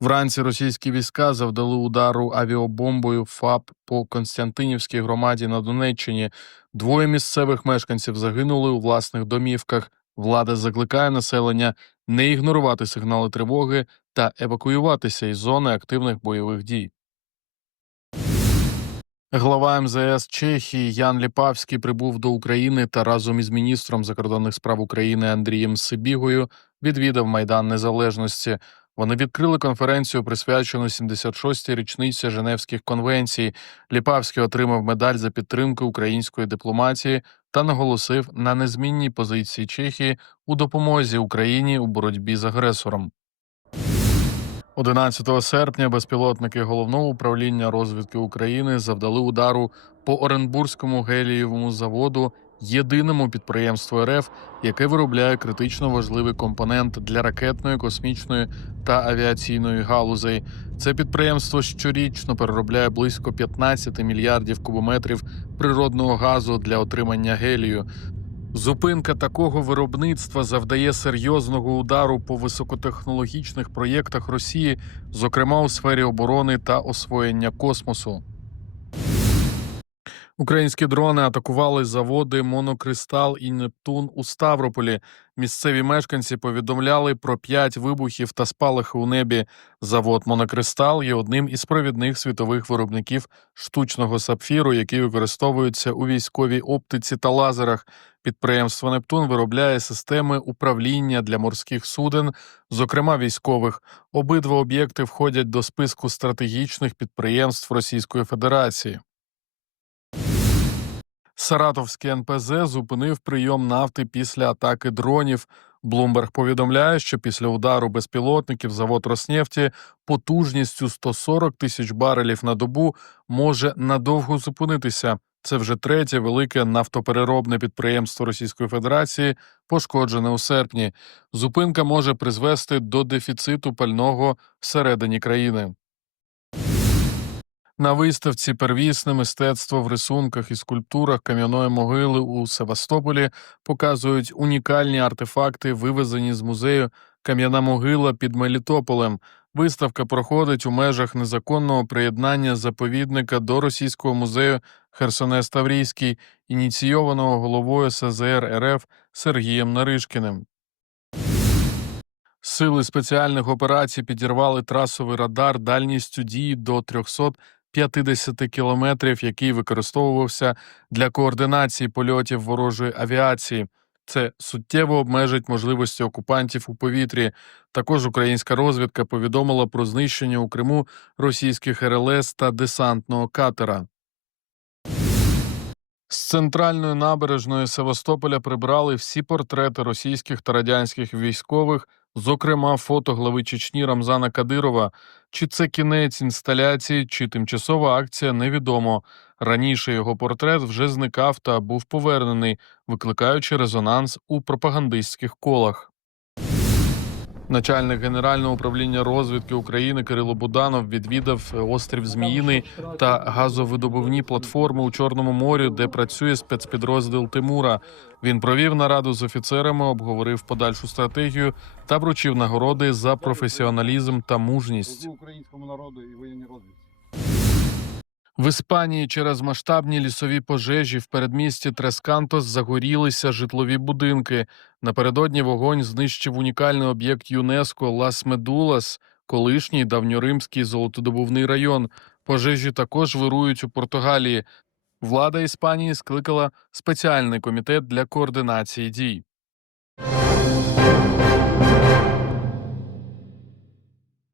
Вранці російські війська завдали удару авіабомбою ФАП по Константинівській громаді на Донеччині. Двоє місцевих мешканців загинули у власних домівках. Влада закликає населення не ігнорувати сигнали тривоги та евакуюватися із зони активних бойових дій. Глава МЗС Чехії Ян Ліпавський прибув до України та разом із міністром закордонних справ України Андрієм Сибігою відвідав Майдан Незалежності. Вони відкрили конференцію, присвячену 76-й річниці Женевських конвенцій. Ліпавський отримав медаль за підтримку української дипломатії та наголосив на незмінній позиції Чехії у допомозі Україні у боротьбі з агресором. 11 серпня безпілотники головного управління розвідки України завдали удару по Оренбурзькому гелієвому заводу, єдиному підприємству РФ, яке виробляє критично важливий компонент для ракетної, космічної та авіаційної галузей. Це підприємство щорічно переробляє близько 15 мільярдів кубометрів природного газу для отримання гелію. Зупинка такого виробництва завдає серйозного удару по високотехнологічних проєктах Росії, зокрема у сфері оборони та освоєння космосу. Українські дрони атакували заводи Монокристал і Нептун у Ставрополі. Місцеві мешканці повідомляли про п'ять вибухів та спалахи у небі. Завод Монокристал є одним із провідних світових виробників штучного сапфіру, який використовується у військовій оптиці та лазерах. Підприємство Нептун виробляє системи управління для морських суден, зокрема військових. Обидва об'єкти входять до списку стратегічних підприємств Російської Федерації. Саратовський НПЗ зупинив прийом нафти після атаки дронів. Блумберг повідомляє, що після удару безпілотників завод Роснефті потужністю 140 тисяч барелів на добу може надовго зупинитися. Це вже третє велике нафтопереробне підприємство Російської Федерації, пошкоджене у серпні. Зупинка може призвести до дефіциту пального всередині країни. На виставці Первісне мистецтво в рисунках і скульптурах кам'яної могили у Севастополі показують унікальні артефакти, вивезені з музею Кам'яна могила під Мелітополем. Виставка проходить у межах незаконного приєднання заповідника до російського музею Херсонес Таврійський, ініційованого головою СЗР РФ Сергієм Наришкіним. Сили спеціальних операцій підірвали трасовий радар дальністю дії до 350 кілометрів, який використовувався для координації польотів ворожої авіації. Це суттєво обмежить можливості окупантів у повітрі. Також українська розвідка повідомила про знищення у Криму російських РЛС та десантного катера. З центральної набережної Севастополя прибрали всі портрети російських та радянських військових, зокрема фото глави Чечні Рамзана Кадирова. Чи це кінець інсталяції, чи тимчасова акція, невідомо. Раніше його портрет вже зникав та був повернений, викликаючи резонанс у пропагандистських колах. Начальник Генерального управління розвідки України Кирило Буданов відвідав острів Зміїний та газовидобувні платформи у Чорному морі, де працює спецпідрозділ Тимура. Він провів нараду з офіцерами, обговорив подальшу стратегію та вручив нагороди за професіоналізм та мужність. Українському народу і воєнній розвідці. В Іспанії через масштабні лісові пожежі в передмісті Трескантос загорілися житлові будинки. Напередодні вогонь знищив унікальний об'єкт ЮНЕСКО Лас Медулас, колишній давньоримський золотодобувний район. Пожежі також вирують у Португалії. Влада Іспанії скликала спеціальний комітет для координації дій.